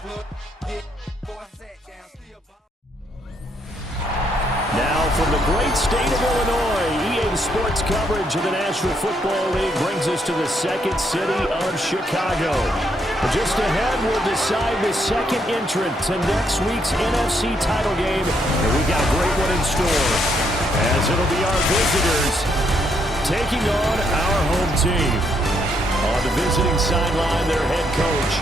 Now from the great state of Illinois, EA Sports coverage of the National Football League brings us to the second city of Chicago. Just ahead, we'll decide the second entrant to next week's NFC title game, and we got a great one in store, as it'll be our visitors taking on our home team. On the visiting sideline, their head coach.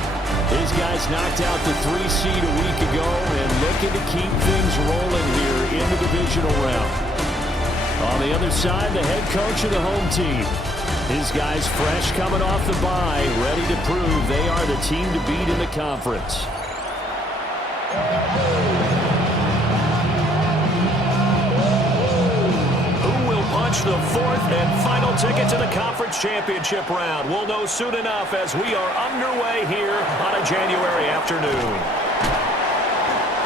His guys knocked out the 3 seed a week ago and looking to keep things rolling here in the divisional round. On the other side, the head coach of the home team. His guys fresh coming off the bye, ready to prove they are the team to beat in the conference. The fourth and final ticket to the conference championship round. We'll know soon enough as we are underway here on a January afternoon.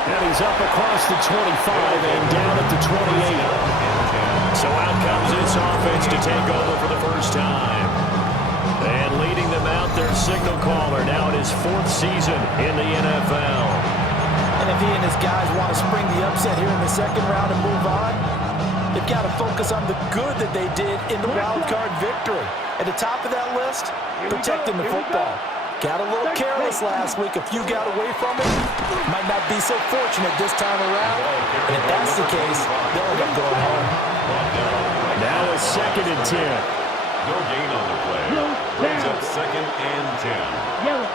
And he's up across the 25 and down at the 28. So out comes this offense to take over for the first time. And leading them out, their signal caller now in his 4th season in the NFL. And if he and his guys want to spring the upset here in the second round and move on, they've got to focus on the good that they did in the wild card victory. At the top of that list, protecting the football. Got a little careless last week. A few got away from it. Might not be so fortunate this time around. And if that's the case, they'll end up going home. Now a 2nd and 10. No gain on the play. Brings up 2nd and 10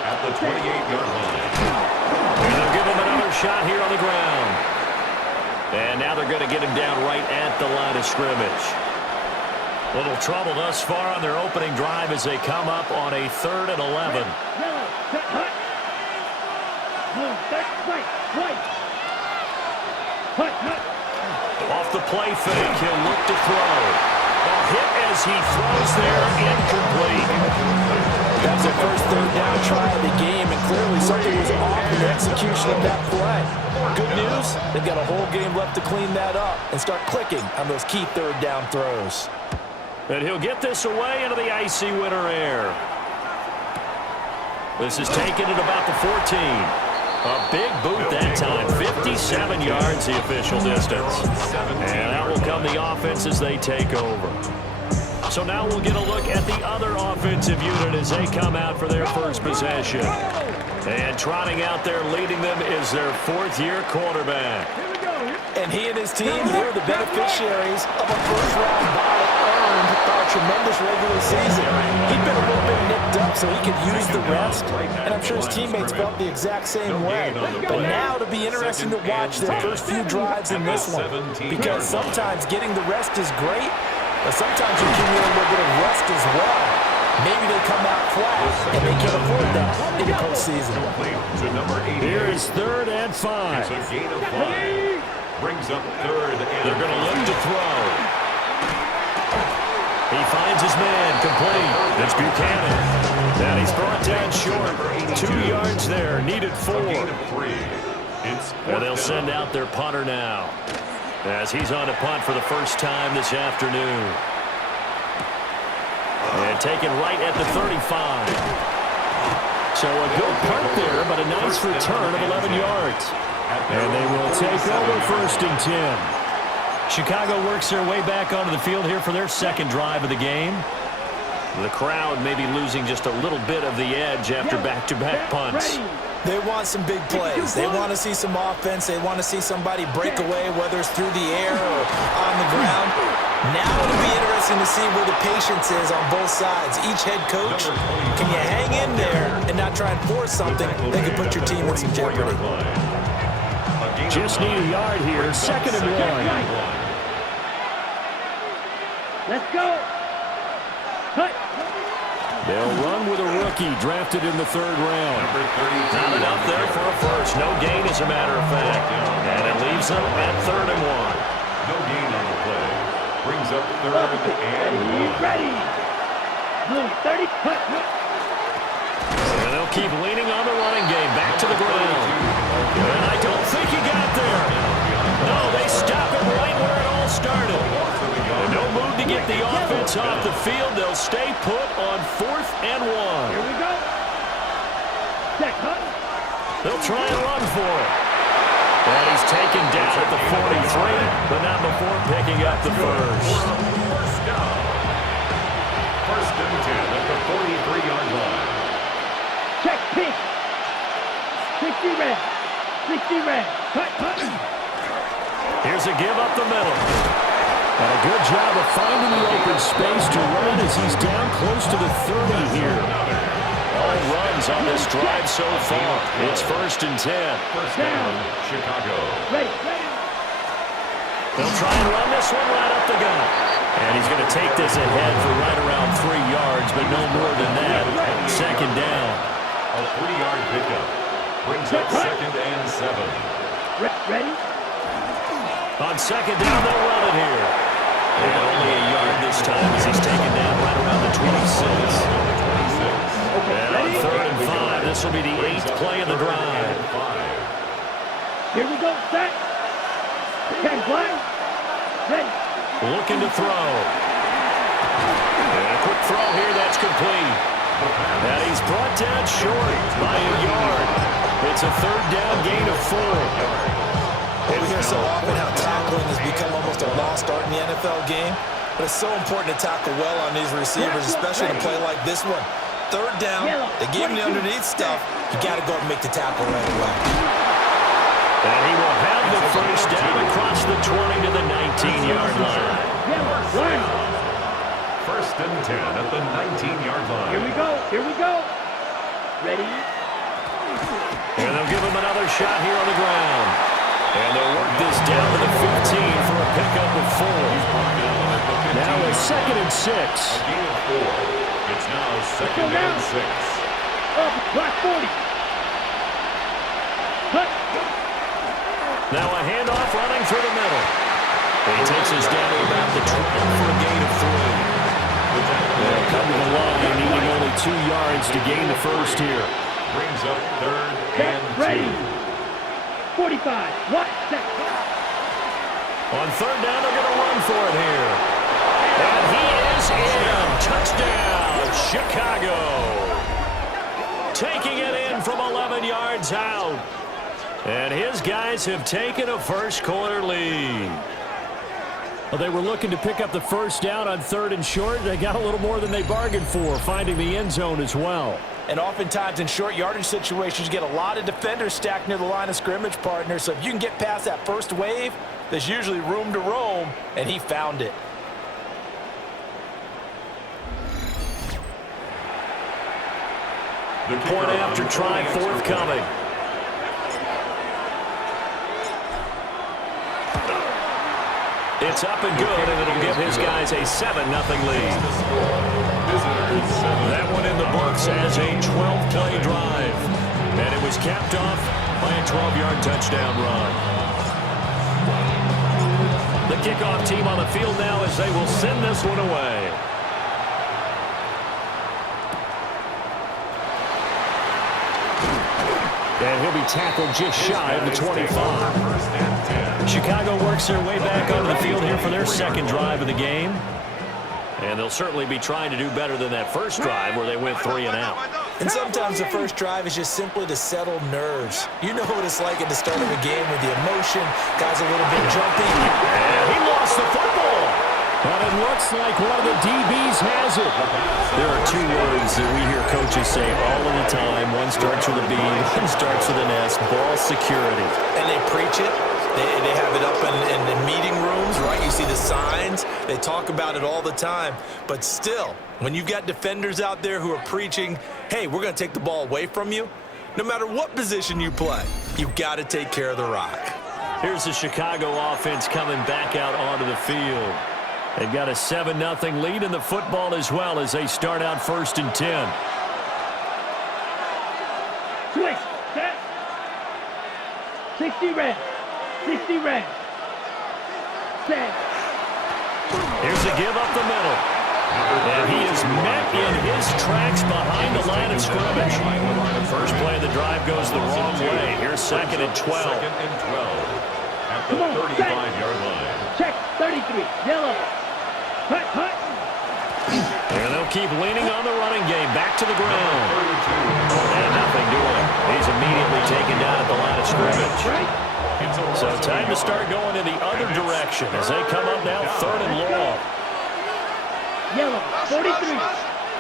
at the 28-yard line. And they'll give him another shot here on the ground. And now they're going to get him down right at the line of scrimmage. Little trouble thus far on their opening drive as they come up on a 3rd and 11. Off the play fake, he'll look to throw. A hit as he throws there, incomplete. That's the first 3rd down try of the game, and clearly something was off in the execution of that play. Good news, they've got a whole game left to clean that up and start clicking on those key 3rd down throws. And he'll get this away into the icy winter air. This is taken at about the 14. A big boot that time, 57 yards the official distance. And out will come the offense as they take over. So now we'll get a look at the other offensive unit as they come out for their first possession. And trotting out there leading them is their 4th-year quarterback. And he and his team, they're the beneficiaries of a first-round bye earned by a tremendous regular season. He'd been a little bit nipped up so he could use the rest, and I'm sure his teammates felt the exact same way. But now it'll be interesting to watch their first few drives in this one, because sometimes getting the rest is great, but sometimes you can get a little bit of rest as well. Maybe they come out flat, and they can't afford that in the postseason. Here is 3rd and 5. It's a gain of 5. Brings up 3rd and they're going to look to throw. He finds his man, complete. It's Buchanan. And he's brought down short. 2 yards there, needed 4. And they'll send out their punter now, as he's on a punt for the first time this afternoon. And taken right at the 35. So a good punt there, but a nice return of 11 yards. And they will take over 1st and 10. Chicago works their way back onto the field here for their 2nd drive of the game. The crowd may be losing just a little bit of the edge after back-to-back punts. They want some big plays. They want to see some offense. They want to see somebody break away, whether it's through the air or on the ground. Now it'll be interesting to see where the patience is on both sides. Each head coach, can you hang in there and not try and force something that could put your team in some jeopardy? Just need a yard here, 2nd and 1. Let's go. Cut. They'll run with a rookie drafted in the 3rd round. Not enough there for a first. No gain, as a matter of fact. And it leaves them at 3rd and 1. No gain on the play. Brings up 3rd and 1. He's ready. Blue 30, cut. And they'll keep leaning on the running game. Back to the ground. And I don't think he got there. No, they stop him right where it all started. And no move to get the offense off the field. They'll stay put on 4th and 1. Here we go. Check, cut. They'll They'll try and run for it. And he's taken down at the 43, but not before picking up the first. First down. First and 10 at the 43-yard line. Check pink. 60 red. 60 red. Cut. Here's a give up the middle. And a good job of finding the open space to run as he's down close to the 30 here. All runs on this drive so far. It's first and 10. First down, Chicago. Ready. They'll try and run this one right up the gut. And he's going to take this ahead for right around 3 yards, but no more than that. Second down. A 3-yard pickup. Brings up second and 7. Ready. On second down, they'll run it here. And only a yard this time as he's taken down right around the 26. And on third and 5, this will be the 8th play of the drive. Here we go, set. 10 play. Ready. Looking to throw. And a quick throw here, that's complete. And he's brought down short by a yard. It's a third down gain of 4. We hear so often how tackling has become almost a lost art in the NFL game, but it's so important to tackle well on these receivers, especially in a play like this one. Third down, they gave him the underneath stuff. You got to go and make the tackle right away. And he will have the first down across the 20 to the 19-yard line. First and 10 at the 19-yard line. Here we go. Ready. And they'll give him another shot here on the ground. And they'll work this down to the 15 for a pickup of 4. Now a second and 6. A gain of 4. It's now second and 6. Up, block 40. Cut. Now a handoff running through the middle. And he takes us down to about the 12 for a gain of 3. They'll come to the line, needing only 2 yards to gain the first here. Brings up third and 2. Ready. 45. What? On third down, they're going to run for it here. And he is in. Touchdown, Chicago. Taking it in from 11 yards out. And his guys have taken a first quarter lead. Well, they were looking to pick up the first down on third and short. They got a little more than they bargained for, finding the end zone as well. And oftentimes in short yardage situations, you get a lot of defenders stacked near the line of scrimmage, partner. So if you can get past that first wave, there's usually room to roam, and he found it. Point after try forthcoming. It's up and good, and it'll give his guys a 7-0 lead. That one in the books as a 12-play drive. And it was capped off by a 12-yard touchdown run. The kickoff team on the field now as they will send this one away. And he'll be tackled just shy of the 25. Chicago works their way back onto the field here for their second drive of the game. And they'll certainly be trying to do better than that first drive where they went 3 and out. And sometimes the first drive is just simply to settle nerves. You know what it's like at the start of a game with the emotion, guys a little bit jumpy. And he lost the football. But it looks like one of the DBs has it. There are 2 words that we hear coaches say all of the time. One starts with a B, one starts with an S, ball security. And they preach it. They have it up in the meeting rooms, right? You see the signs. They talk about it all the time. But still, when you've got defenders out there who are preaching, hey, we're going to take the ball away from you, no matter what position you play, you've got to take care of the rock. Here's the Chicago offense coming back out onto the field. They've got a 7-0 lead in the football as well as they start out first and 10. Switch. Set. 60 red. 60 red. Set. Here's a give up the middle. And he is met in his tracks behind the line of scrimmage. The first play of the drive goes the wrong way. Here's second and 12. Second and 12 at the 35-yard line. Check. 33. Yellow. Hut. And they'll keep leaning on the running game. Back to the ground. And nothing nothing doing. He's immediately taken down at the line of scrimmage. So time to start going in the other direction as they come up now 3rd and long. Yellow, 43.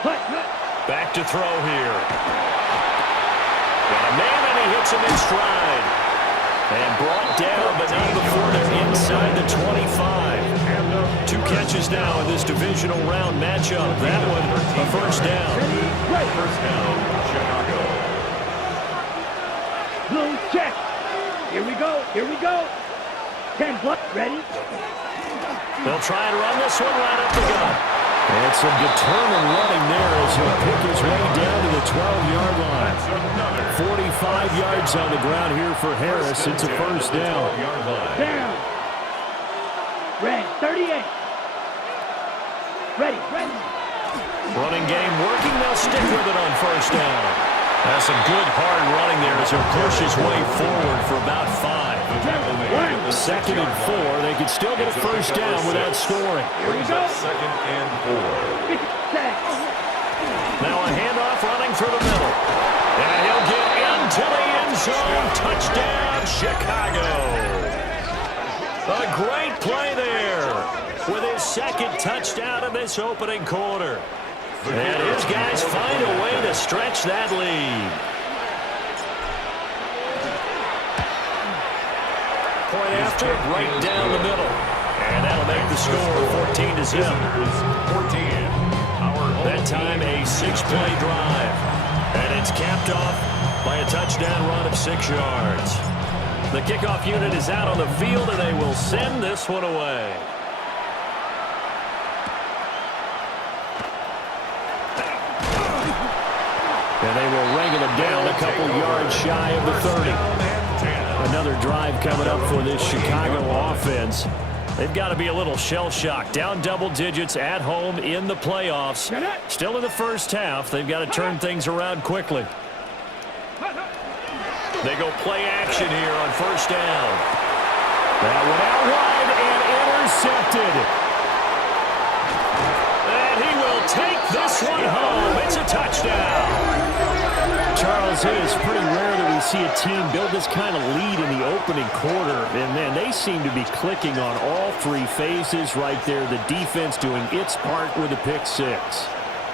Hut. Back to throw here. Got a man, and he hits him in stride. And brought down, but not before they're inside the 25. 2 catches now in this divisional round matchup. That one, a first down. First down, Chicago. Blue check. Here we go. Here we go. 10 block. Ready? They'll try and run this one right up the gut. And some determined running there as he'll pick his way down to the 12-yard line. 45 yards on the ground here for Harris. It's a first down. Down. Red, 38. Ready. Running game working. They'll stick with it on first down. That's some good hard running there as he'll push his way forward for about 5. 2nd and 4. They could still get a first down without scoring. Here we go. 2nd and 4. Now a handoff running through the middle. And he'll get into the end zone. Touchdown, Chicago. A great play there with his 2nd touchdown of this opening quarter. And his guys find a way to stretch that lead. Point after, right down the middle. And that'll make the score 14-0. That time a 6-play drive. And it's capped off by a touchdown run of 6 yards. The kickoff unit is out on the field, and they will send this one away. And they will wrangle him down a couple yards shy of the 30. Another drive coming up for this Chicago offense. They've got to be a little shell-shocked. Down double digits at home in the playoffs. Still in the first half. They've got to turn things around quickly. They go play action here on first down. That one out wide and intercepted. And he will take this one home. It's a touchdown. Charles, it is pretty rare that we see a team build this kind of lead in the opening quarter. And, man, they seem to be clicking on all 3 phases right there. The defense doing its part with a pick 6.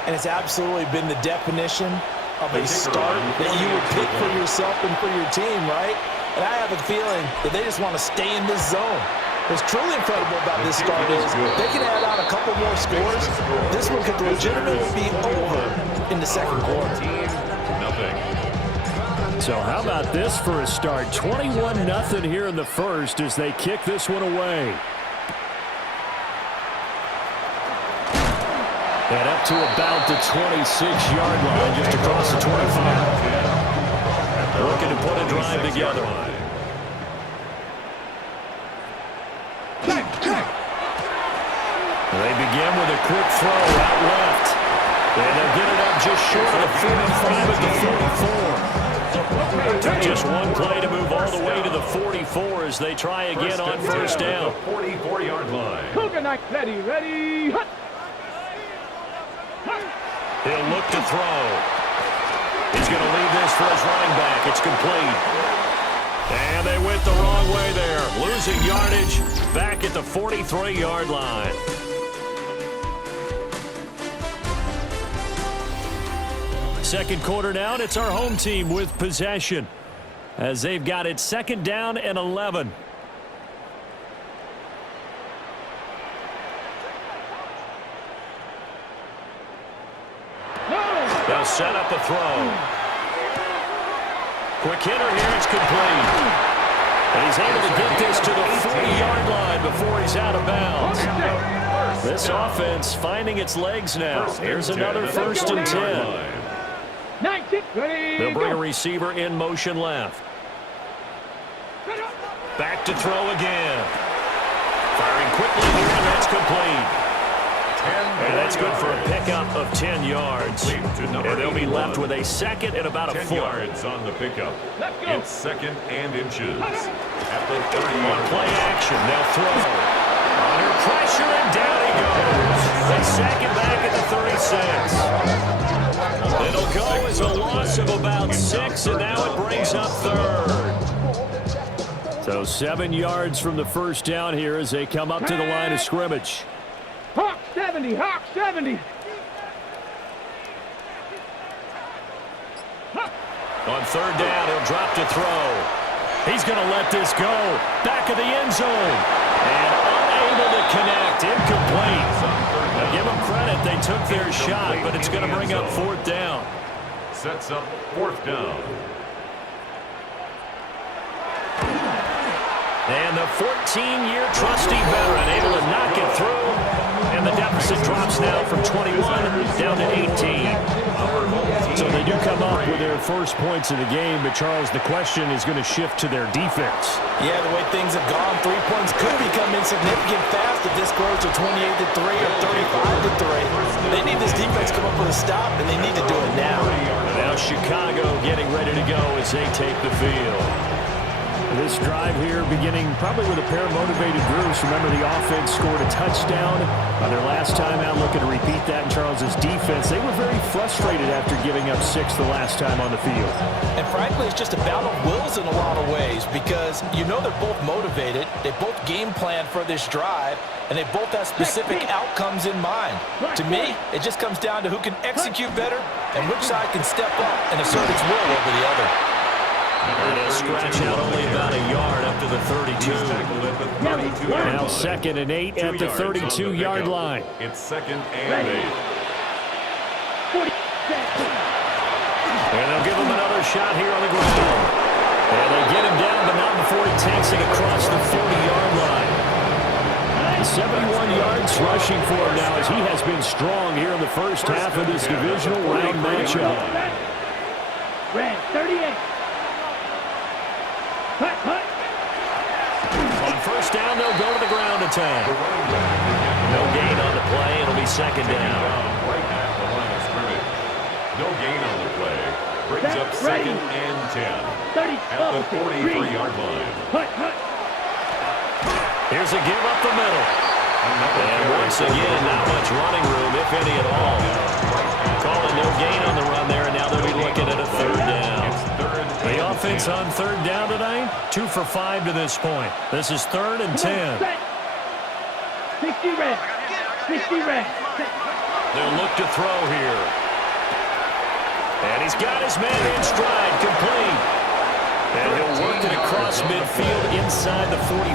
And it's absolutely been the definition of a start that you would pick for yourself and for your team, right? And I have a feeling that they just want to stay in this zone. What's truly incredible about this start is they can add on a couple more scores. This one could legitimately be over in the 2nd quarter. So how about this for a start? 21-0 here in the first as they kick this one away. And up to about the 26-yard line, just across the 25. Looking to put a drive together. They begin with a quick throw out left. And they'll get it up just short of the 45 at the 44. Took just one play to move all the way to the 44 as they try again on first down. 44-yard line. Coconut ready. Hut. He'll look to throw. He's going to leave this for his running back. It's complete. And they went the wrong way there. Losing yardage back at the 43-yard line. Second quarter down, it's our home team with possession as they've got it 2nd down and 11. They'll set up a throw. Quick hitter here, it's complete. And he's able to get this to the 40-yard line before he's out of bounds. This offense finding its legs now. Here's another 1st and 10. They'll bring a receiver in motion left. Back to throw again. Firing quickly here, and that's complete. And that's good for a pickup of 10 yards. And they'll be left with a 2nd and about a 10 foot. yards on the pickup. It's 2nd and inches. At the 30-yard Play action. They'll throw. Under pressure, and down he goes. They sack him back at the 36. It'll go as a loss of about 6, and now it brings up third. So 7 yards from the first down here as they come up to the line of scrimmage. Hawk 70, Hawk 70. On third down, he'll drop to throw. He's going to let this go. Back of the end zone. And unable to connect. Incomplete. Now give them credit. They took their shot, but it's going to bring up fourth down. Sets up fourth down. And the 14-year trusty veteran able to knock it through. And the deficit drops now from 21 down to 18. So they do come up with their first points of the game, but Charles, the question is going to shift to their defense. Yeah, the way things have gone, 3 points could become insignificant fast if this grows to 28-3 or 35-3. They need this defense to come up with a stop, and they need to do it now. And now Chicago getting ready to go as they take the field. This drive here beginning probably with a pair of motivated groups. Remember, the offense scored a touchdown on their last time out. Looking to repeat that in Charles's defense. They were very frustrated after giving up 6 the last time on the field. And frankly, it's just a battle of wills in a lot of ways because you know they're both motivated. They both game plan for this drive, and they both have specific outcomes in mind. To me, it just comes down to who can execute better and which side can step up and assert its will over the other. And a scratch out only about a yard up to the 32. Now 2nd and 8 at the 32-yard line. It's 2nd and 8. And they'll give him another shot here on the ground. And they get him down, but not before he takes it across the 40-yard line. 71 yards rushing for him now as he has been strong here in the first half of this divisional round matchup. Red 38. Hut, hut. On first down, they'll go to the ground attack. No gain on the play. It'll be 2nd down. Right at the line of scrimmage. No gain on the play. Brings up 2nd and 10. At the 43-yard line. Hut, hut. Here's a give up the middle. And once again, not much running room, if any at all. Calling no gain on the run there, and now they'll be looking at a 3rd down. The offense on 3rd down tonight, 2 for 5 to this point. This is 3rd and 10. 60 red. 60 red. They'll look to throw here. And he's got his man in stride, complete. And he'll work it across midfield inside the 45.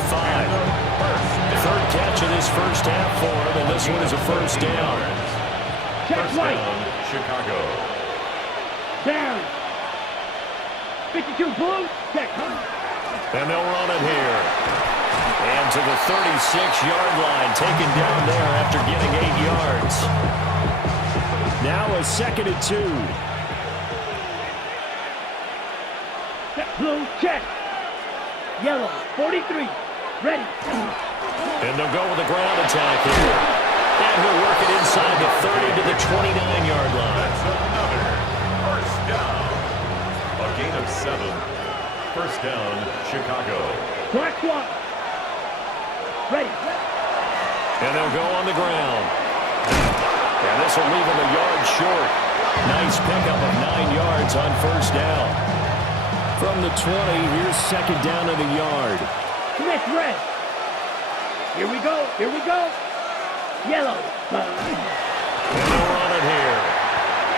3rd catch of this first half for him, and this one is a 1st down. Check white. Chicago. Down. 52 blue. Check. And they'll run it here. And to the 36-yard line, taken down there after getting 8 yards. Now a 2nd and 2. Blue, check. Yellow, 43. Ready. And they'll go with a ground attack here. And he'll work it inside the 30 to the 29-yard line. That's another 1st down. A gain of 7. 1st down, Chicago. Black one. Ready. And they'll go on the ground. And this will leave him a yard short. Nice pickup of 9 yards on 1st down. From the 20, here's 2nd down and a yard. Smith red. Here we go. Here we go. Yellow. And they'll run it here.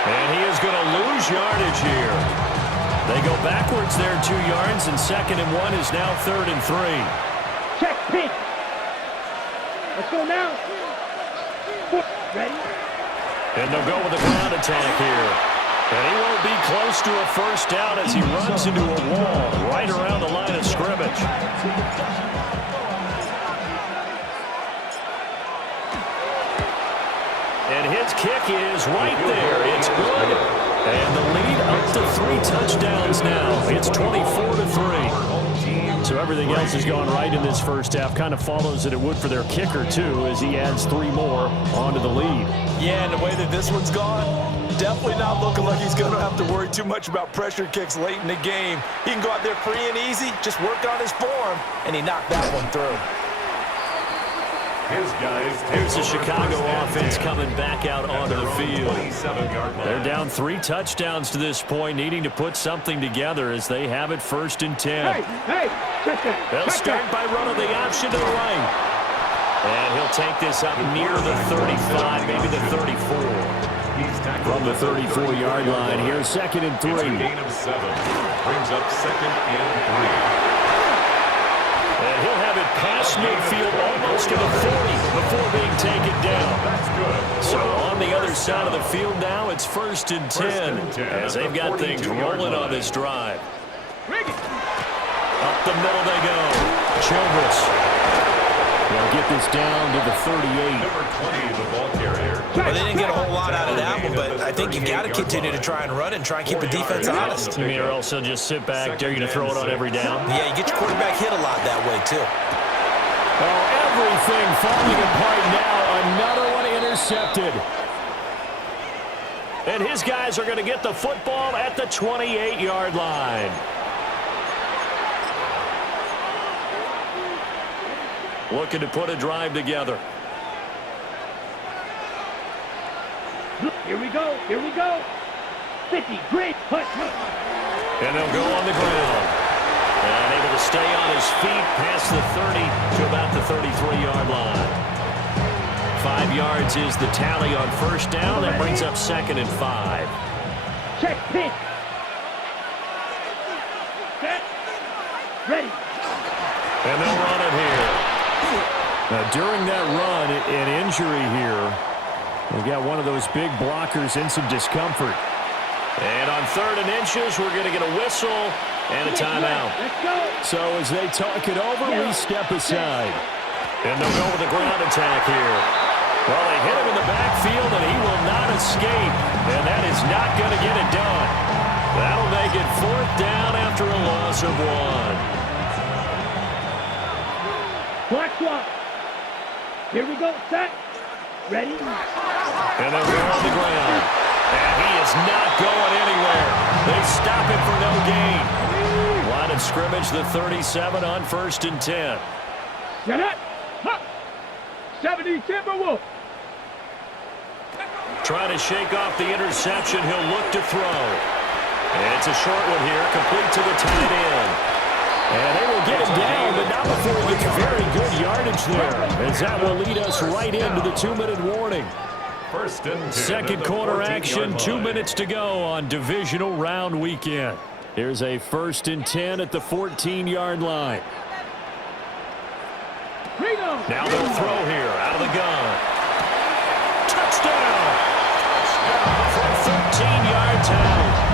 And he is going to lose yardage here. They go backwards there 2 yards, and 2nd and 1 is now 3rd and 3. Check pin. Let's go now. Ready. And they'll go with a ground attack here. And he won't be close to a 1st down as he runs into a wall right around the line of scrimmage. And his kick is right there. It's good. And the lead up to 3 touchdowns now. It's 24-3. So everything else has gone right in this first half. Kind of follows that it would for their kicker, too, as he adds 3 more onto the lead. Yeah, and the way that this one's gone, definitely not looking like he's going to have to worry too much about pressure kicks late in the game. He can go out there free and easy, just work on his form, and he knocked that one through. His guys Here's the Chicago offense coming back out onto the field. They're down 3 touchdowns to this point, needing to put something together as they have it 1st and 10. They'll start by running the option to the right. And he'll take this up near the 35, maybe the 34. From the 34-yard line, here's 2nd and 3. It's a gain of 7. Brings up 2nd and 3. And he'll have it past midfield almost to the 40 before being taken down. That's good. So on the other side of the field now, it's 1st and 10 as they've got things rolling on this drive. Up the middle they go. Childress. They'll get this down to the 38. Number 20, the ball carrier. Well, they didn't get a whole lot out of that one, but I think you got to continue to try and run and try and keep the defense honest. You mean or else they'll just sit back, dare you to throw it on every down? Yeah, you get your quarterback hit a lot that way, too. Oh, everything falling apart now. Another one intercepted. And his guys are going to get the football at the 28-yard line. Looking to put a drive together. Here we go. Here we go. 50. Great. Push. And they'll go on the ground. And able to stay on his feet past the 30 to about the 33-yard line. 5 yards is the tally on 1st down. That brings up 2nd and 5. Check. Pitch. Set. Ready. And they'll run it here. Now, during that run, an injury here. We got one of those big blockers in some discomfort. And on 3rd and inches, we're going to get a whistle and a timeout. Let's go. So as they talk it over, we step aside. And they'll go with a ground attack here. Well, they hit him in the backfield, and he will not escape. And that is not going to get it done. That'll make it 4th down after a loss of 1. Block swap. Here we go. Set. Ready. And they'll go on the ground. And he is not going anywhere. They stop him for no gain. Line of scrimmage, the 37 on 1st and 10. Get up. 70 Timberwolves. Trying to shake off the interception. He'll look to throw. And it's a short one here, complete to the tight end. And they will get him down, but not before he gets very good yardage there, as that will lead us right into the 2-minute warning. 1st and 10. Second quarter action, 2 minutes to go on divisional round weekend. Here's a 1st and 10 at the 14-yard line. Now they'll throw here out of the gun. Touchdown! From 13 yards out.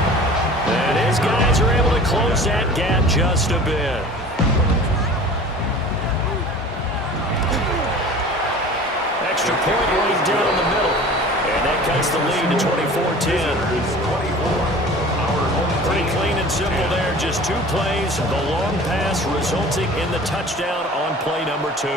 And his guys are able to close that gap just a bit. Extra point right down the middle. And that cuts the lead to 24-10. Pretty clean and simple there. Just 2 plays. The long pass resulting in the touchdown on play number 2.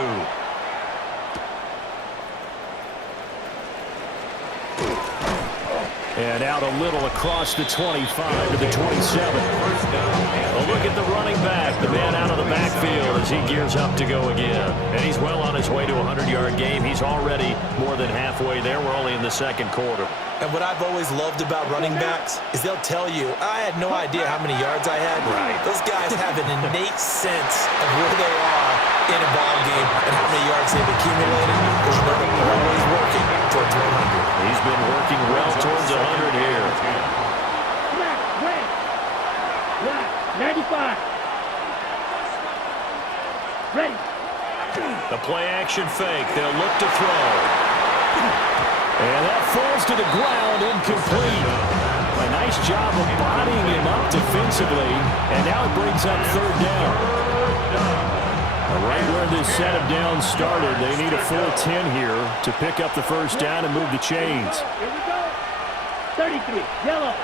And out a little across the 25 to the 27. A look at the running back, the man out of the backfield as he gears up to go again. And he's well on his way to a 100-yard game. He's already more than halfway there. We're only in the 2nd quarter. And what I've always loved about running backs is they'll tell you, I had no idea how many yards I had. Right. Those guys have an innate sense of where they are in a ball game and how many yards they've accumulated. Because you know they're always working towards 100. He's been working well towards 100 here. Left. 95. Ready. The play action fake. They'll look to throw. And that falls to the ground, incomplete. A nice job of bodying him up defensively. And now it brings up 3rd down. Right where this set of downs started, they need a full 10 here to pick up the 1st down and move the chains. Here we go. 33. Yellow.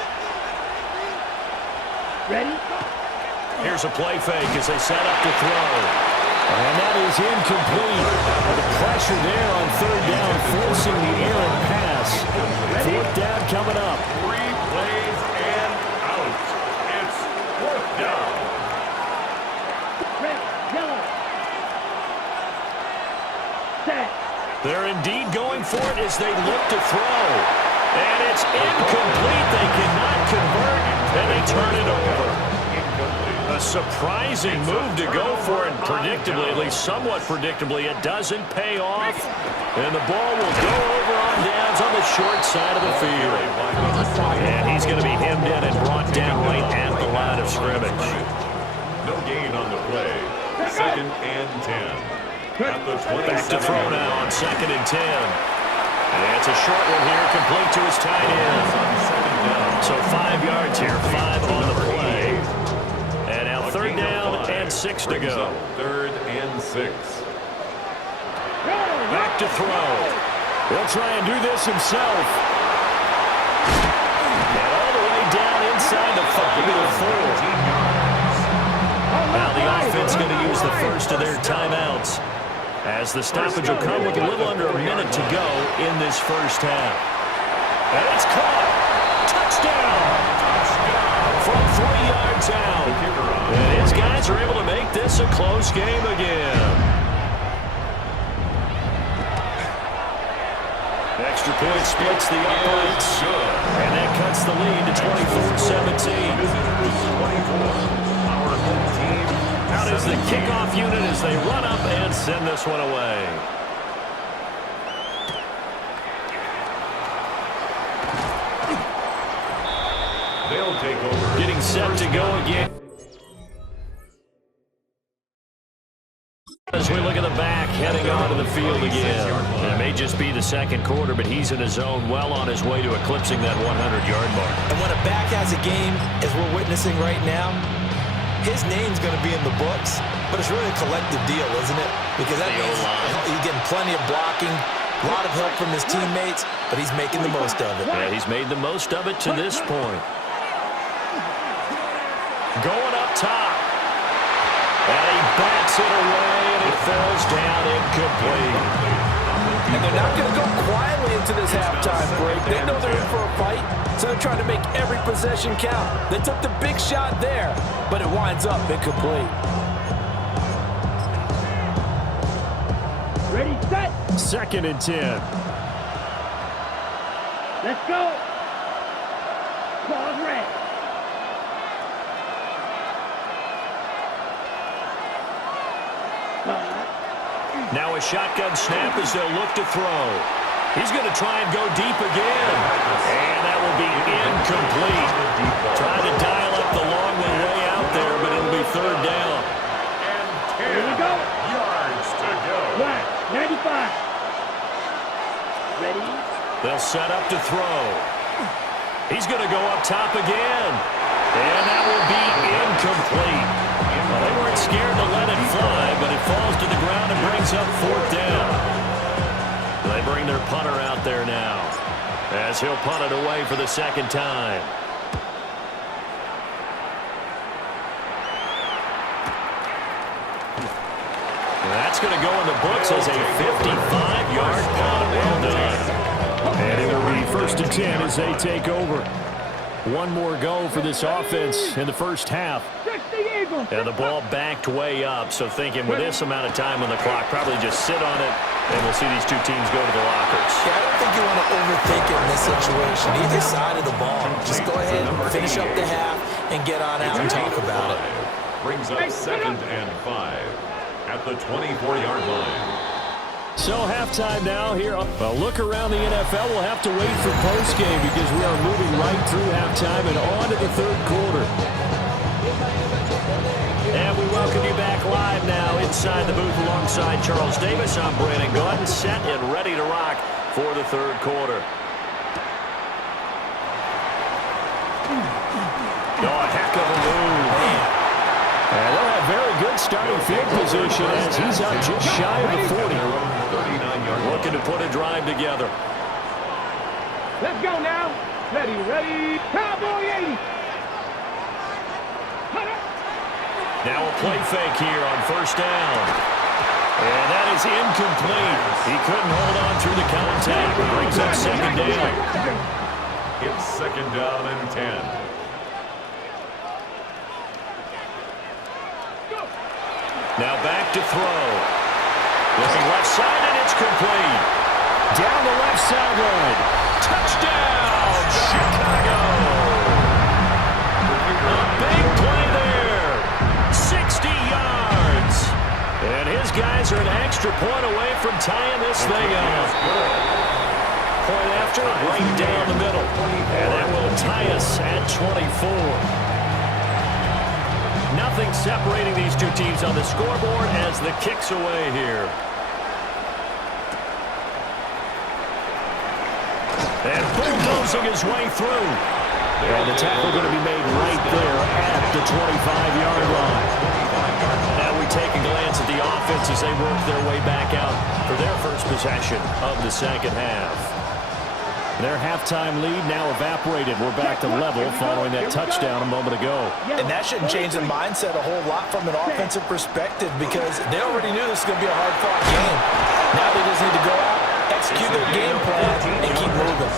Ready. Here's a play fake as they set up to throw. And that is incomplete. The pressure there on 3rd down, forcing the errant pass. 4th down coming up. 3 plays and out. It's 4th down. Red, yellow. Set. They're indeed going for it as they look to throw. And it's incomplete. They cannot convert, and they turn it over. A surprising move to go for it, predictably, at least somewhat predictably. It doesn't pay off, and the ball will go over on downs on the short side of the field. And he's going to be hemmed in and brought down right at the line of scrimmage. No gain on the play. 2nd and 10. At the 27. Back to throw now on 2nd and 10. And it's a short one here, complete to his tight end. So 5 yards here, 5 on the play. And now 3rd down and 6 to go. 3rd and 6. Back to throw. He'll try and do this himself. And all the way down inside the 4. Now the offense going to use the first of their timeouts, as the stoppage will come with a little under a minute to go in this first half. And it's caught. Touchdown. From 3 yards out. And his guys are able to make this a close game again. Extra point splits the uprights. And that cuts the lead to 24-17. Out is the kickoff unit as they run up and send this one away. They'll take over. Getting set to go again. As we look at the back, heading onto the field again. It may just be the 2nd quarter, but he's in his zone, well on his way to eclipsing that 100-yard mark. And when a back has a game, as we're witnessing right now, his name's going to be in the books, but it's really a collective deal, isn't it? Because that means he's getting plenty of blocking, a lot of help from his teammates, but he's making the most of it. Yeah, he's made the most of it to this point. Going up top. And he bats it away, and it falls down incomplete. And they're not going to go quietly into this halftime break. They know they're in for a fight, so they're trying to make every possession count. They took the big shot there, but it winds up incomplete. Ready, set. 2nd and 10. Let's go. Claws red. Now a shotgun snap as they'll look to throw. He's going to try and go deep again. And that will be incomplete. Trying to dial up the long way out there, but it'll be 3rd down. And 10 Here we go. yards to go. 95. Ready? They'll set up to throw. He's going to go up top again. And that will be incomplete. Well, they weren't scared to let it fly, but it falls to the ground and brings up 4th down. They bring their punter out there now, as he'll punt it away for the 2nd time. And that's going to go in the books as a 55-yard punt. Well done. And it will be 1st and 10 as they take over. One more go for this offense in the first half. And the ball backed way up, so thinking with this amount of time on the clock, probably just sit on it, and we'll see these two teams go to the lockers. Yeah, I don't think you want to overthink it in this situation. Either side of the ball. Just go ahead and finish up the half and get on out and talk about it. Brings up 2nd and 5 at the 24-yard line. So halftime now here. A look around the NFL. We'll have to wait for postgame because we are moving right through halftime and on to the 3rd quarter. And we welcome you back live now inside the booth alongside Charles Davis. I'm Brandon Gordon, set and ready to rock for the 3rd quarter. Oh, a heck of a move. And they'll have very good starting field position as he's up just shy of the 40. 39-yard. Looking to put a drive together. Let's go now. Ready. Cowboy 80. Now a play fake here on 1st down. And that is incomplete. He couldn't hold on through the contact. Brings up 2nd down. It's 2nd down and 10. Now back to throw. Looking left side, and it's complete. Down the left sideline. Touchdown, Chicago. A big play there. 60 yards. And his guys are an extra point away from tying this thing up. Point after, right down the middle. And that will tie us at 24. Nothing separating these two teams on the scoreboard as the kick's away here. And bulldozing his way through. And the tackle going to be made right there at the 25-yard line. Now we take a glance at the offense as they work their way back out for their first possession of the second half. Their halftime lead now evaporated. We're back to level following that touchdown a moment ago. And that shouldn't change the mindset a whole lot from an offensive perspective because they already knew this was going to be a hard-fought game. Now they just need to go out, execute their game plan, and keep moving.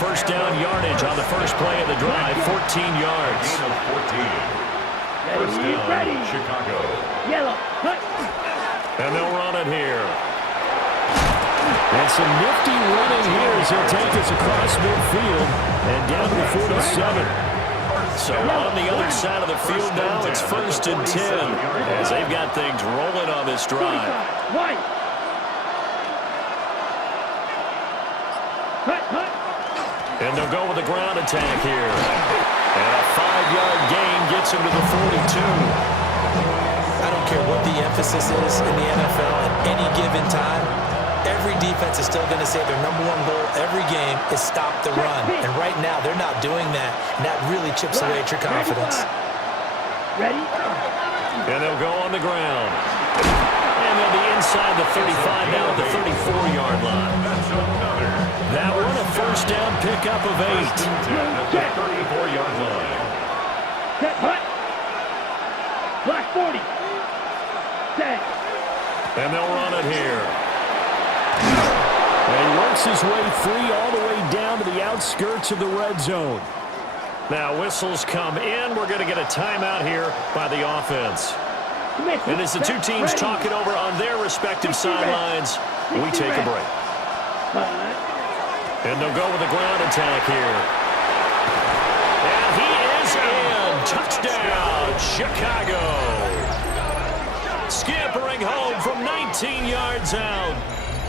First down yardage on the first play of the drive, 14 yards. Gain of 14. First down, Chicago. Yellow. Cut. And they'll run it here. And some nifty running here as he'll take this across midfield and down to the 47. So on the other side of the field now, it's 1st and 10 as they've got things rolling on this drive. White. Cut. And they'll go with the ground attack here. And a 5-yard gain gets him to the 42. I don't care what the emphasis is in the NFL at any given time. Every defense is still going to say their #1 goal every game is stop the run. And right now, they're not doing that. And that really chips away at your confidence. Ready? And they'll go on the ground. And they'll be inside the 35 now at the 34-yard line. That one a first down pickup of 8. At the 34-yard line. Set. Hut. Block 40. Set. And they'll run it here. And he works his way free all the way down to the outskirts of the red zone. Now whistles come in. We're going to get a timeout here by the offense. And as the two teams talk it over on their respective sidelines, we take a break. And they'll go with the ground attack here. And he is in. Touchdown, Chicago. Scampering home from 19 yards out.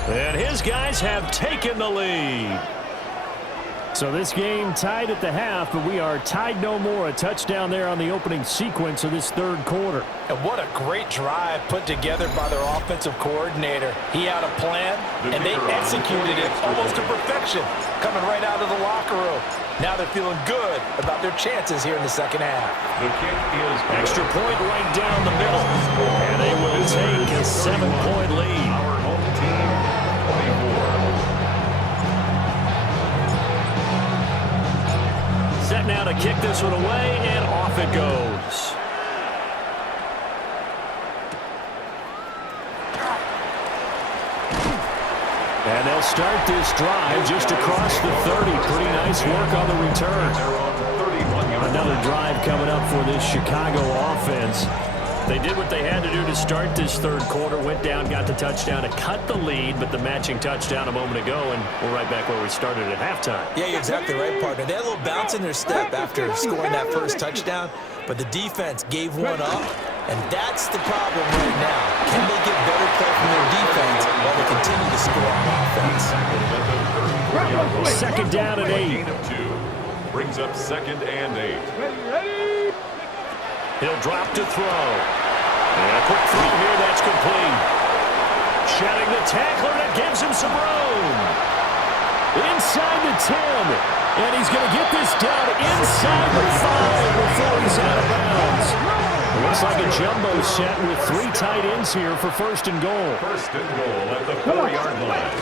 And his guys have taken the lead. So this game tied at the half, but we are tied no more. A touchdown there on the opening sequence of this third quarter. And what a great drive put together by their offensive coordinator. He had a plan, and they executed it almost to perfection, coming right out of the locker room. Now they're feeling good about their chances here in the second half. The kick is extra point right down the middle. And they will take a 7-point lead. Our home team, 24. Set now to kick this one away, and off it goes. And they'll start this drive just across the 30. Pretty nice work on the return. Another drive coming up for this Chicago offense. They did what they had to do to start this third quarter. Went down, got the touchdown to cut the lead, but the matching touchdown a moment ago, and we're right back where we started at halftime. Yeah, you're exactly right, partner. They had a little bounce in their step after scoring that first touchdown, but the defense gave one up, and that's the problem right now. Can they get better play from their defense while they continue to score on offense? Second down and 8. Gain of 2. Brings up 2nd and 8. He'll drop to throw. And a quick throw here, that's complete. Shedding the tackler, that gives him some room. Inside the 10. And he's going to get this down inside the 5 before he's out of bounds. Looks like a jumbo set with 3 tight ends here for 1st and goal. 1st and goal at the 4-yard line.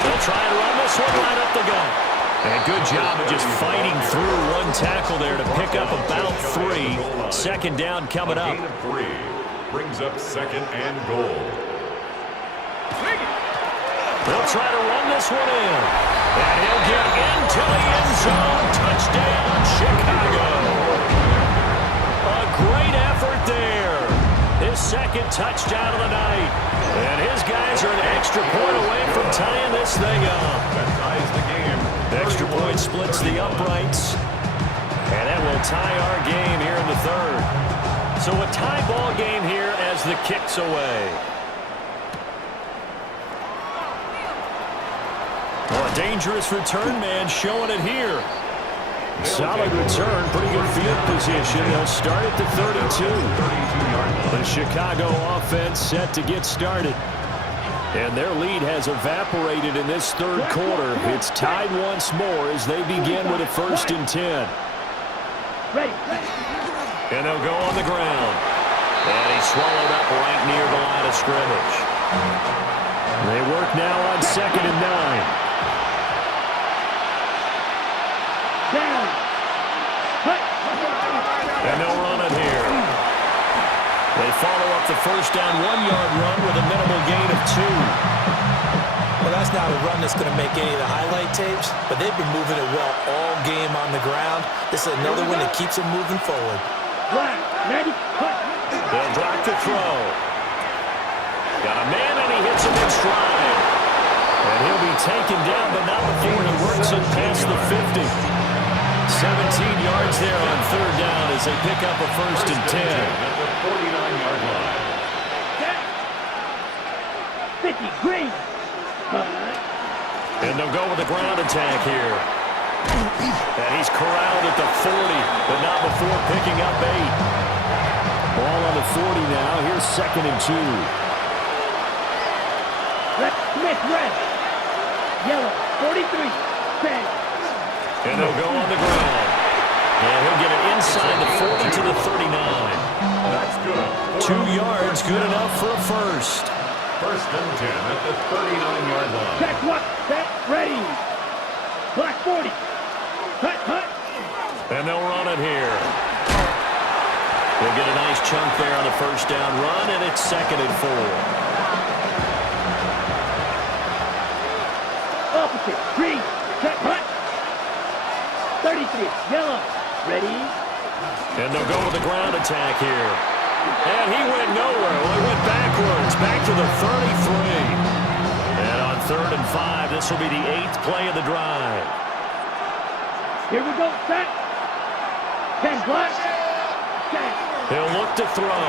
They'll try and run this one right up the gut. And good job of just fighting through one tackle there to pick up about 3. 2nd down coming up. Gain of 3. Brings up 2nd and goal. They'll try to run this one in. And he'll get into the end zone. Touchdown, Chicago. A great effort there. His 2nd second touchdown of the night. And his guys are an extra point away from tying this thing up. That ties the game. The extra point splits the uprights. And that will tie our game here in the third. So a tie ball game here as the kick's away. Well, a dangerous return man showing it here. Solid return, pretty good field position. They'll start at the 32. The Chicago offense set to get started. And their lead has evaporated in this third quarter. It's tied once more as they begin with a 1st and 10. And they'll go on the ground. And he's swallowed up right near the line of scrimmage. They work now on 2nd and 9. And they'll run it here. They follow up the first down 1-yard run with a minimal gain of 2. Well, that's not a run that's going to make any of the highlight tapes, but they've been moving it well all game on the ground. This is another one that keeps them moving forward. They'll drop the throw. Got a man, and he hits him in stride. And he'll be taken down, but not before he works it past the 50. 17 yards there on 3rd down as they pick up a 1st and 10. At the 49-yard line. 50, green. And they'll go with the ground attack here. And he's corralled at the 40, but not before picking up 8. Ball on the 40 now. Here's 2nd and 2. Smith, red. Yellow, 43. Red. And they'll go on the ground. And he'll get it inside the 40 to the 39. That's good. 2 yards, good enough for a first. 1st and 10 at the 39-yard line. Check what? Set, ready. Black 40. Hut. And they'll run it here. They'll get a nice chunk there on the first down run, and it's 2nd and 4. Opposite, green. Check, hut. 33, yellow, ready. And they'll go with the ground attack here. And he went nowhere. Well, he went backwards, back to the 33. And on 3rd and 5, this will be the 8th play of the drive. Here we go, set. 10 black. Set. He'll look to throw.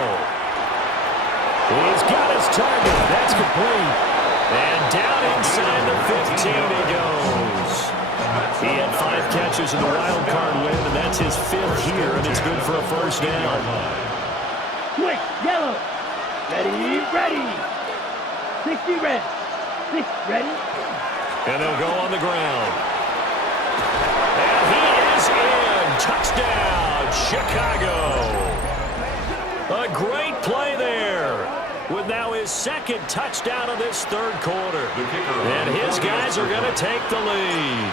He's got his target. That's complete. And down inside the 15 he goes. He had 5 catches in the wild card win, and that's his 5th here, and it's good for a first down. Quick, yellow. Ready. 60 red. 6 ready. And they'll go on the ground. And he is in. Touchdown, Chicago. A great play there. With now his 2nd touchdown of this 3rd quarter. And his guys are going to take the lead.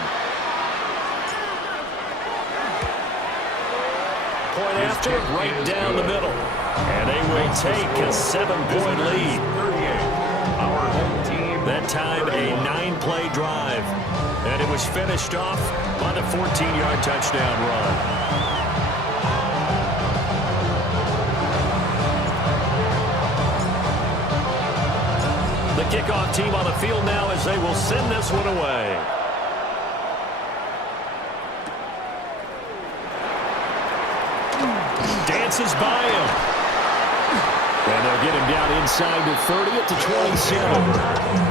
Point after, right down the middle. And they will take a 7-point lead. Our home team. That time a 9-play drive. And it was finished off by the 14-yard touchdown run. The kickoff team on the field now as they will send this one away. Dances by him. And they'll get him down inside the 30 at the 27.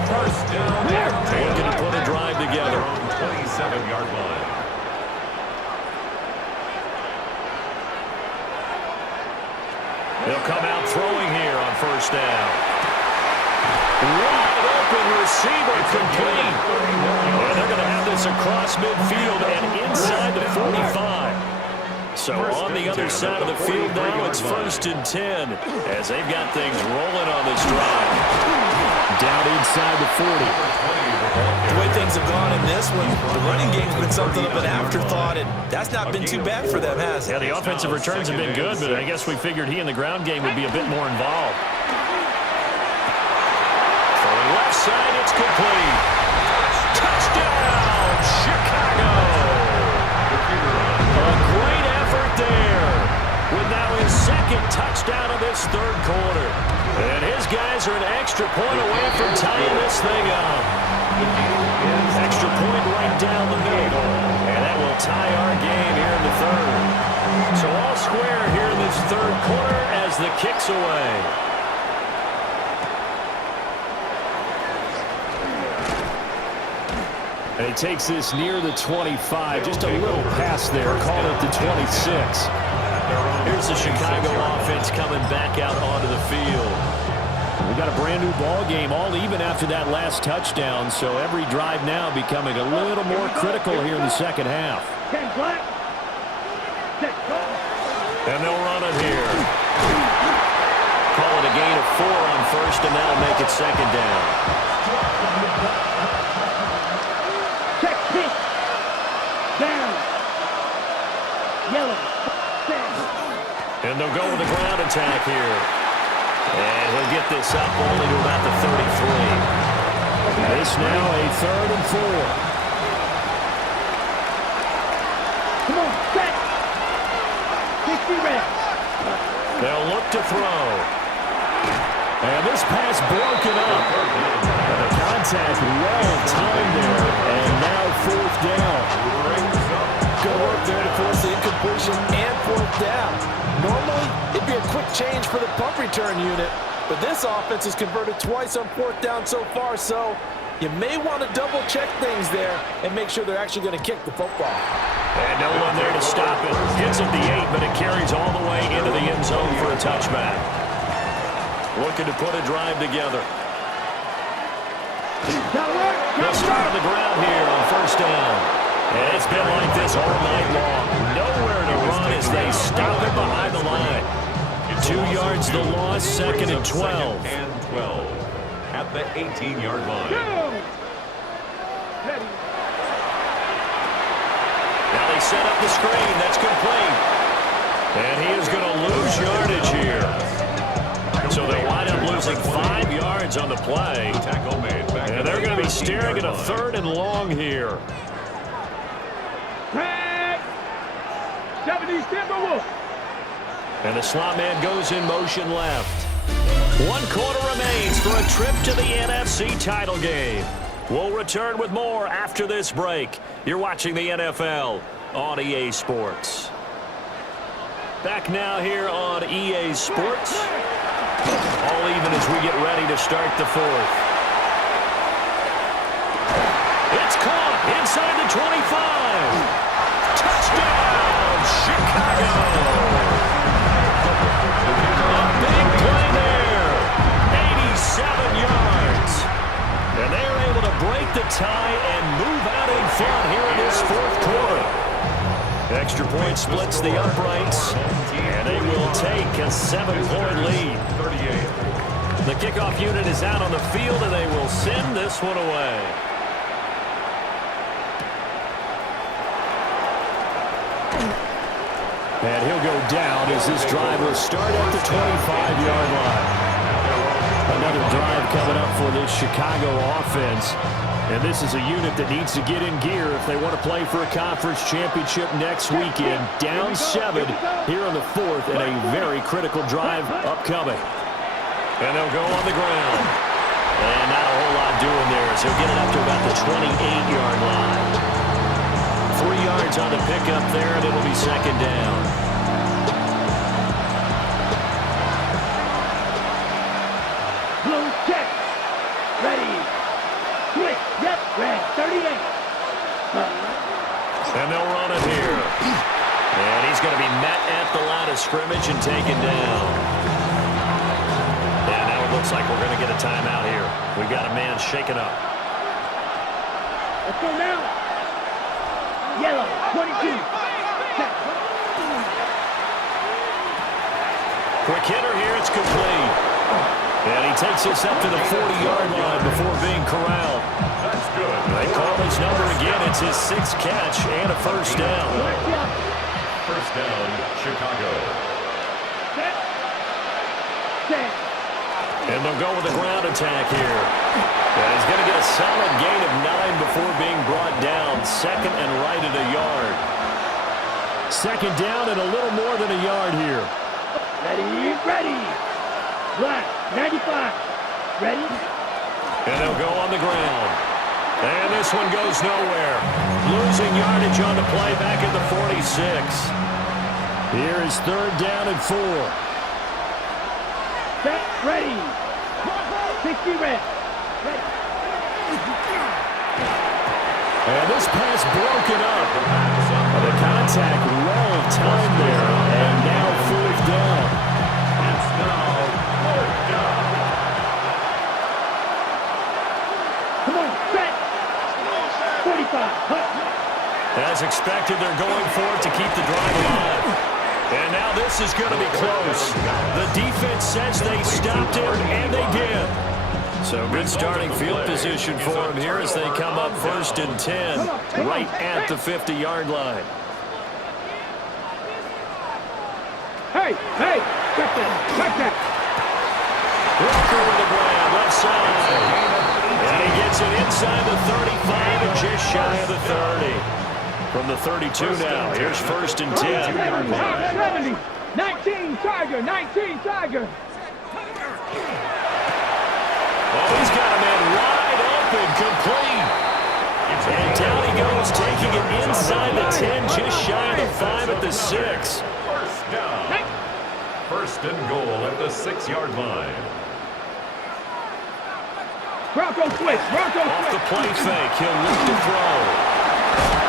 First down. Looking to put a drive together. On 27-yard line. They'll come out throwing here on first down. Wide open receiver complete. And they're going to have this across midfield and inside the 45. So on the other side of the field now, it's 1st and 10 as they've got things rolling on this drive. Down inside the 40. The way things have gone in this one, the running game's been something of an afterthought, and that's not been too bad for them, has it? Yeah, the offensive returns have been good, but I guess we figured he in the ground game would be a bit more involved. For the left side, it's complete. Touchdown, Chicago! A great effort there with now his 2nd touchdown of this 3rd quarter. And his guys are an extra point away from tying this thing up. Extra point right down the middle. And that will tie our game here in the third. So all square here in this third quarter as the kick's away. And he takes this near the 25. Just a little pass there. Call it the 26. Here's the Chicago offense coming back out onto the field. We got a brand new ball game, all even after that last touchdown. So every drive now becoming a little more critical here in the second half. And they'll run it here. Call it a gain of 4 on first, and that'll make it second down. Check, pitch. Down. Yellow. And they'll go with the ground attack here. And he'll get this up only to about the 33. This now a 3rd and 4. Come on, set. 60 reps. They'll look to throw. And this pass broken up. And the contact well timed there. And now 4th down. Good work there to force the incompletion and 4th down. Normally, it'd be a quick change for the punt return unit, but this offense has converted twice on 4th down so far, so you may want to double-check things there and make sure they're actually going to kick the football. And no one there to stop it. Gets at the 8, but it carries all the way into the end zone for a touchback. Looking to put a drive together. They'll start on the ground here on 1st down. And it's been like this all night long. Nowhere to run as they stop it behind the line. 2 yards the loss, 2nd and 12. And 12 at the 18-yard line. Now they set up the screen. That's complete. And he is going to lose yardage here. So they wind up losing 5 yards on the play. And they're going to be staring at a 3rd and long here. 70 Timberwolves. And the slot man goes in motion left. 1 quarter remains for a trip to the NFC title game. We'll return with more after this break. You're watching the NFL on EA Sports. Back now here on EA Sports. All even as we get ready to start the 4th. It's caught inside the 25. Touchdown, Chicago! A big play there. 87 yards. And they're able to break the tie and move out in front here in this 4th quarter. Extra point splits the uprights, and they will take a 7-point lead. The kickoff unit is out on the field, and they will send this one away. And he'll go down as this drive will start at the 25-yard line. Another drive coming up for this Chicago offense. And this is a unit that needs to get in gear if they want to play for a conference championship next weekend. Down 7 here in the 4th, and a very critical drive upcoming. And they'll go on the ground. And not a whole lot doing there as he'll get it up to about the 28-yard line. 3 yards on the pickup there, and it'll be 2nd down. Blue check. Ready. Quick. Yep. Red. 38. And they'll run it here. And he's going to be met at the line of scrimmage and taken down. And now it looks like we're going to get a timeout here. We've got a man shaken up. Let's go now. Yellow, 22. Quick hitter here, it's complete. And he takes this up to the 40-yard line before being corralled. That's good. They call his number again. It's his 6th catch and a 1st down. 1st down, Chicago. Set. Set. And they'll go with the ground attack here. And he's going to get a solid gain of 9 before being brought down. 2nd and right at a yard. 2nd down and a little more than a yard here. Ready, ready. Black, 95. Ready? And they'll go on the ground. And this one goes nowhere. Losing yardage on the play back at the 46. Here is 3rd down and 4. Set, ready. 60 red. Ready. And this pass broken up. The contact well timed there. And now 4th down. It's now 4th down. Come on, set. 45. Hut. As expected, they're going for it to keep the drive alive. And now this is going to be close. The defense says they stopped him, and they did. So good starting field position for him here as they come up 1st and 10, right at the 50-yard line. Hey, hey, check that. Walker with the grab, left side. And he gets it inside the 35 and just shy of the 30. From the 32 now, here's 1st and 10. 70, 19 Tiger, 19 Tiger. Oh, he's got a man wide open, complete. And down he goes, taking it inside the 10, just shy of the 5 at the 6. 1st down. 1st and goal at the 6-yard line. Bronco switch. Off the play fake, he'll look to throw.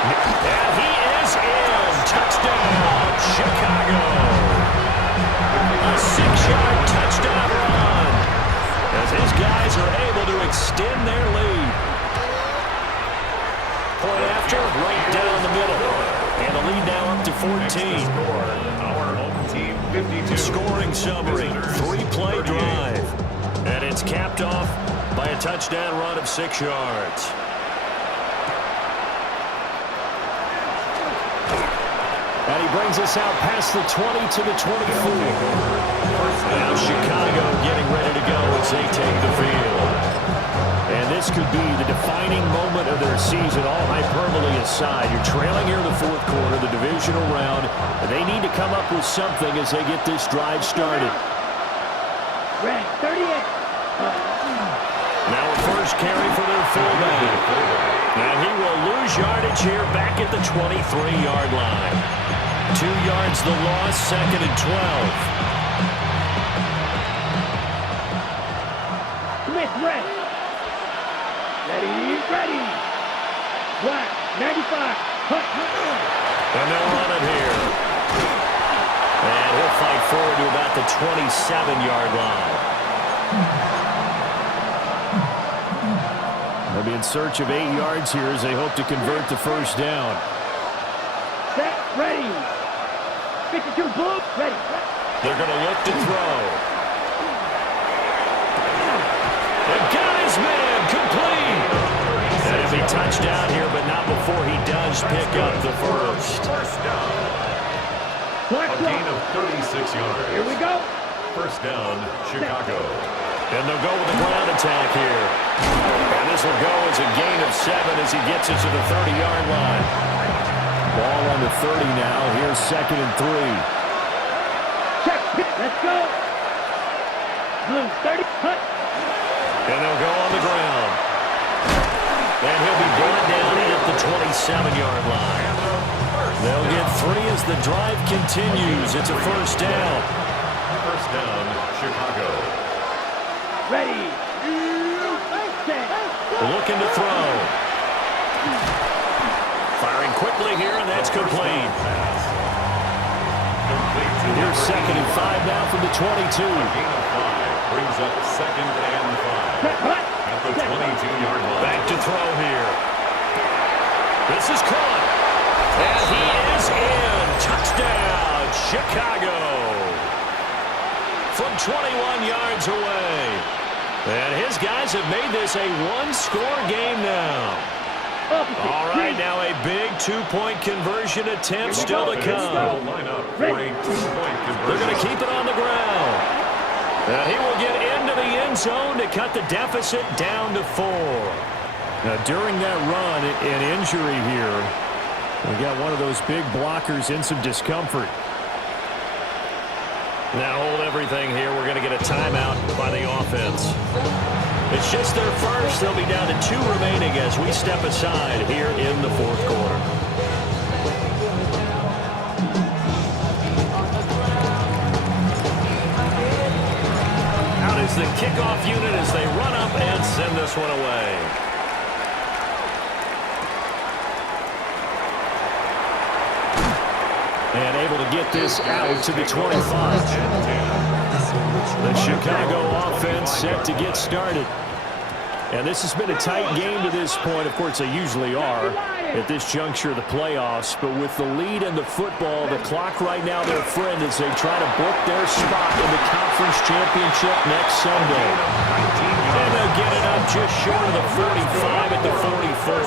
And he is in. Touchdown, Chicago. A 6-yard touchdown run. As his guys are able to extend their lead. Point after, right down the middle. And the lead now up to 14. Our home team 52. Scoring summary, 3-play drive. And it's capped off by a touchdown run of 6 yards. And he brings us out past the 20 to the 24. Now Chicago getting ready to go as they take the field. And this could be the defining moment of their season, all hyperbole aside. You're trailing here in the 4th quarter, the divisional round. And they need to come up with something as they get this drive started. Red, 38. Now a first carry for their fullback. And he will lose yardage here back at the 23-yard line. 2 yards the loss, 2nd and 12. Smith, red. Ready. Black, 95. Hut. And they'll run it here. And he'll fight forward to about the 27-yard line. They'll be in search of 8 yards here as they hope to convert the 1st down. Set, ready. 52 blue, ready. They're going to look to throw. They've got his man, complete. And he'll be touchdown here, but not before he does pick up the 1st. A gain of 36 yards. Here we go. 1st down, Chicago. And they'll go with a ground attack here. And this will go as a gain of 7 as he gets it to the 30-yard line. Ball on the 30 now. Here's 2nd and 3. Check. Let's go. Blue, 30. Hut. And they'll go on the ground. And he'll be brought down at the 27-yard line. They'll get 3 as the drive continues. It's a 1st down. 1st down, Chicago. Ready. Looking to throw. Firing quickly here, and that's complete. Here's 2nd and 5 now from the 22. Gain of 5 brings up 2nd and 5 at the 22-yard line. Back to throw here. This is caught. And he is in. Touchdown, Chicago. From 21 yards away. And his guys have made this a 1-score game now. All right, now a big 2-point conversion attempt still to come. They're going They're going to keep it on the ground. And he will get into the end zone to cut the deficit down to 4. Now, during that run, an injury here. We got one of those big blockers in some discomfort. Now hold everything here. We're going to get a timeout by the offense. It's just their first. They'll be down to 2 remaining as we step aside here in the fourth quarter. Out is the kickoff unit as they run up and send this one away. And able to get this out to the 25. The Chicago offense set to get started. And this has been a tight game to this point. Of course, they usually are at this juncture of the playoffs. But with the lead in the football, the clock right now their friend as they try to book their spot in the conference championship next Sunday. And they'll get it up just short of the 45 at the 44.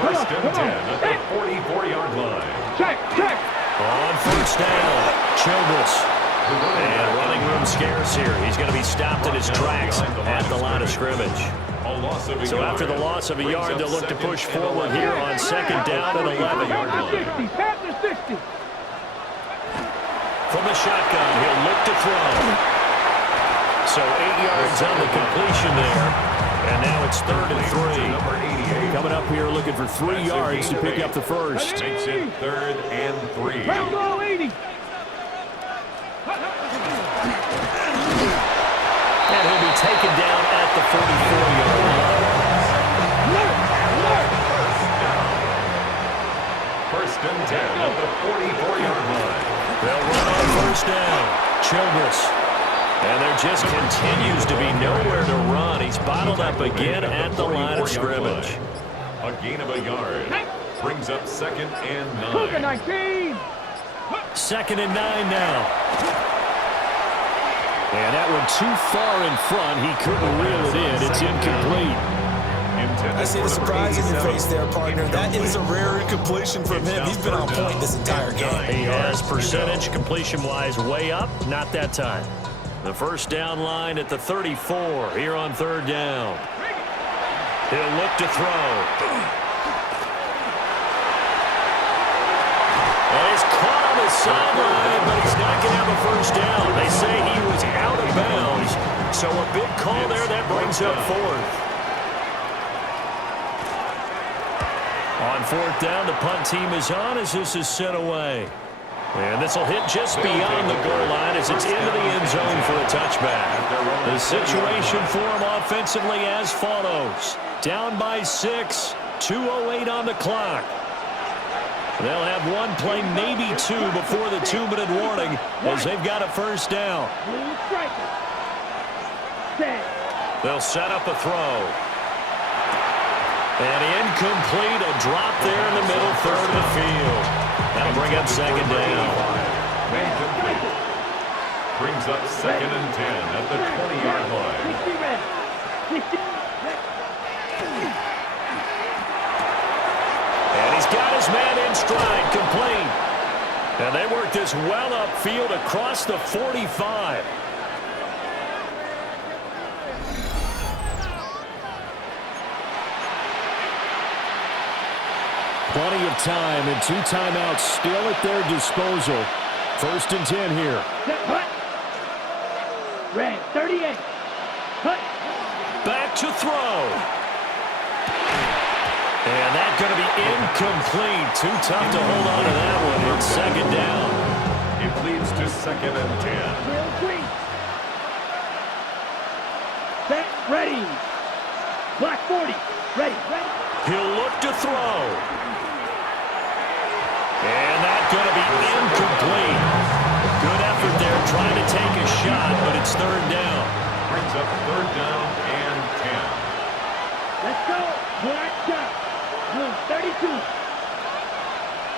First and 10 at the 44-yard line. Check. On first down, Childress. And running room scarce here. He's going to be stopped in his tracks at the line of scrimmage. So after the loss of a yard, they'll look to push forward here on second down at 11. From the shotgun, he'll look to throw. So 8 yards on the completion there. And now it's 3rd and 3. Coming up here looking for 3 yards to pick up the first. Makes it 3rd and 3. And he'll be taken down at the 44-yard line. First and 10 at the 44-yard line. They'll run on first down. Childress. And there just continues to be nowhere to run. He's bottled up again at the line of scrimmage. A gain of a yard. Brings up 2nd and 9. 2nd and 9 now. And that one too far in front. He couldn't reel it in. It's incomplete. I see the surprise in your face there, partner. That is a rare incompletion from him. He's been on point this entire game. He has percentage completion-wise way up. Not that time. The first down line at the 34 here on 3rd down. He'll look to throw. And he's caught on the sideline, but he's not going to have a first down. They say he was out of bounds. So a big call there that brings up 4th. On 4th down, the punt team is on as this is sent away. And this will hit just beyond the goal line as it's into the end zone for a touchback. The situation for him offensively as follows. Down by 6, 2:08 on the clock. They'll have one play, maybe 2, before the 2-minute warning as they've got a first down. They'll set up a throw. And incomplete, a drop there in the middle, 3rd of the field. That'll bring up 2nd down. Brings up 2nd and 10 at the 20-yard line. And he's got his man in stride, complete. And they work this well upfield across the 45. Plenty of time and 2 timeouts still at their disposal. 1st and 10 here. Red 38. Back to throw. And that's going to be incomplete. Too tough to hold on to that one. It's 2nd down. It leads to 2nd and 10. Set, ready. Block 40. Ready. He'll look to throw. And that's going to be incomplete. Good effort there trying to take a shot, but it's 3rd down. Brings up 3rd down and 10. Let's go. Black shot. Blue 32.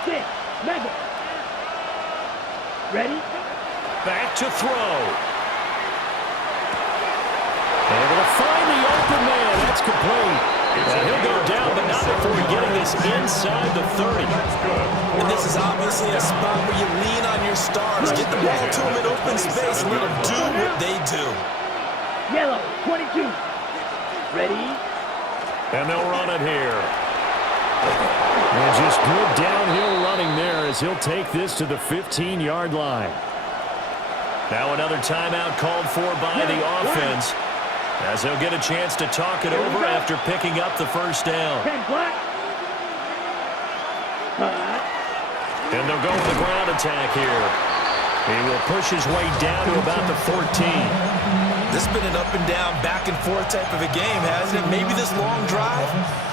6. Mega. Ready? Back to throw. Able to find the open man. That's complete. And he'll go down, but not before getting this inside the 30. And this is obviously a spot where you lean on your stars. Get the ball to them in open space and let them do what they do. Yellow, 22. Ready? And they'll run it here. And just good downhill running there as he'll take this to the 15-yard line. Now another timeout called for by the offense, as they'll get a chance to talk it over after picking up the first down. And they'll go with the ground attack here. He will push his way down to about the 14. This has been an up and down, back and forth type of a game, hasn't it? Maybe this long drive,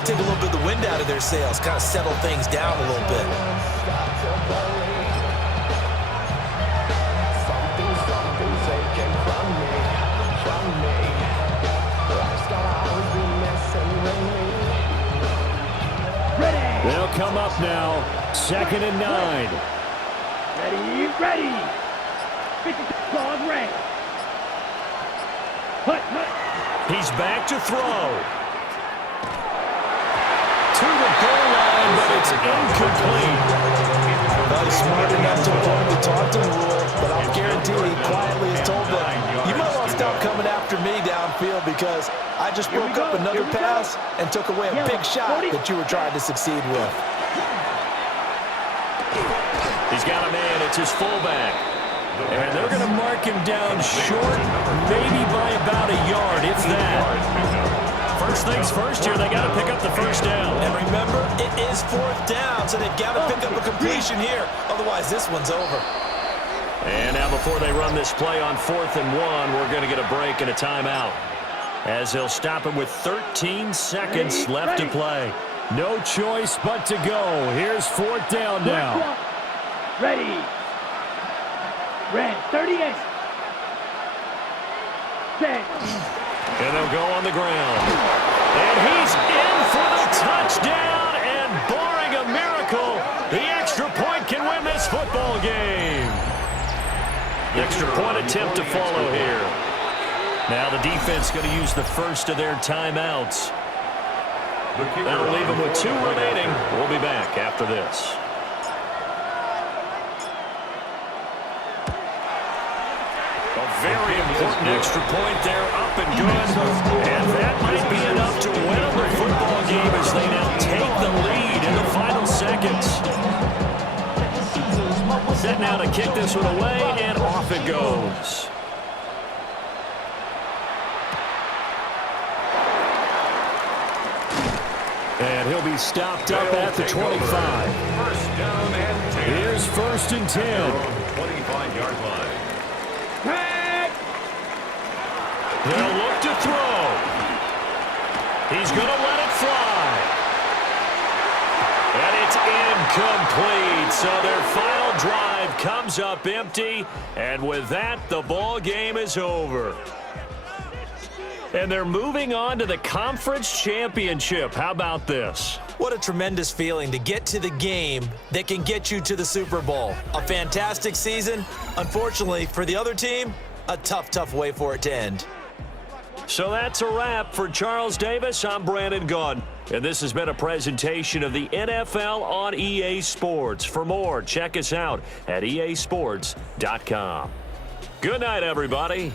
take a little bit of the wind out of their sails, kind of settle things down a little bit. They'll come up now, 2nd and 9. Ready. 50 dog red. He's back to throw. To the goal line, but it's incomplete. Well, he's smart enough to avoid the taunting rule, but I'll guarantee he quietly has told them, you might want to stop coming after me downfield because I just broke up another pass and took away a big shot that you were trying to succeed with. He's got a man. It's his fullback. And they're going to mark him down short, maybe by about a yard, if that. First things first here, they got to pick up the first down. And remember, it is 4th down, so they've got to pick up a completion here. Otherwise, this one's over. And now before they run this play on 4th and 1, we're going to get a break and a timeout, as they'll stop it with 13 seconds left to play. No choice but to go. Here's 4th down now. Ready. Red, 38. Set. And they'll go on the ground. And he's in for the touchdown. And barring a miracle, the extra point can win this football game. The extra point attempt to follow here. Now the defense going to use the first of their timeouts. That'll leave them with 2 remaining. We'll be back after this. Very important extra point there, up and good. And that might be enough to win them the football game as they now take the lead in the final seconds. Set now to kick this one away, and off it goes. And he'll be stopped up at the 25. First down and 10. Here's 1st and 10. 25-yard line. They'll look to throw. He's going to let it fly. And it's incomplete. So their final drive comes up empty. And with that, the ball game is over. And they're moving on to the conference championship. How about this? What a tremendous feeling to get to the game that can get you to the Super Bowl. A fantastic season. Unfortunately, for the other team, a tough way for it to end. So that's a wrap for Charles Davis. I'm Brandon Gaudin, and this has been a presentation of the NFL on EA Sports. For more, check us out at easports.com. Good night, everybody.